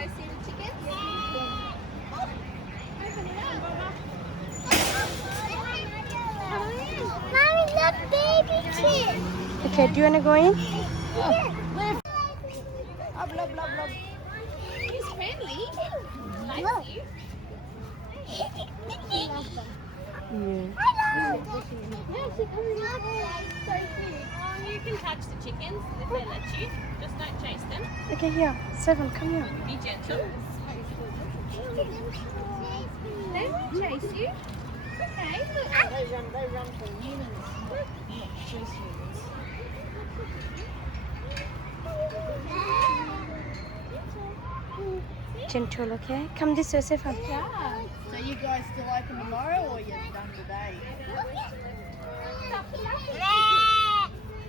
guys see the chickens? Oh, open it up. Mommy, look, baby chick. Okay, do you want to go in? Blah, blah, blah. He's friendly. Likes Look. you. Yeah. Yeah, she comes up. So cute. Oh, you can touch the chickens if they let you. Just don't chase them. Okay, here. Seven, come here. Be gentle. They won't chase you. Okay, look. They run from humans. Not chase humans. Gentle, okay? Come this way, Seven. Yeah. So you guys still open tomorrow or you're done today?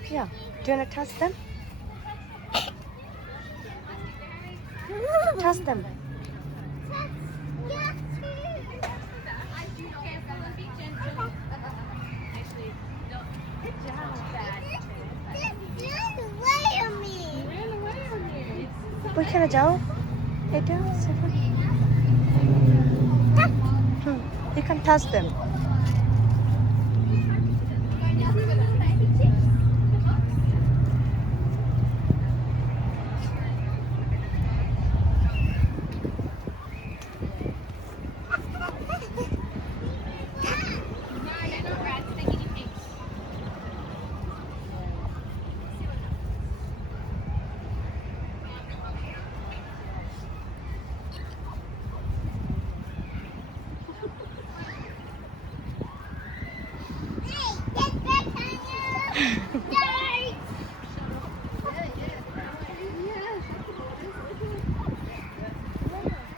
Yeah. Do you want to touch them? Touch them. We can जाओ. Itu, Seven. You can touch them.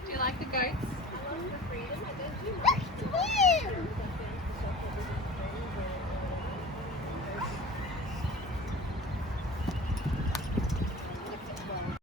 Do you like the goats?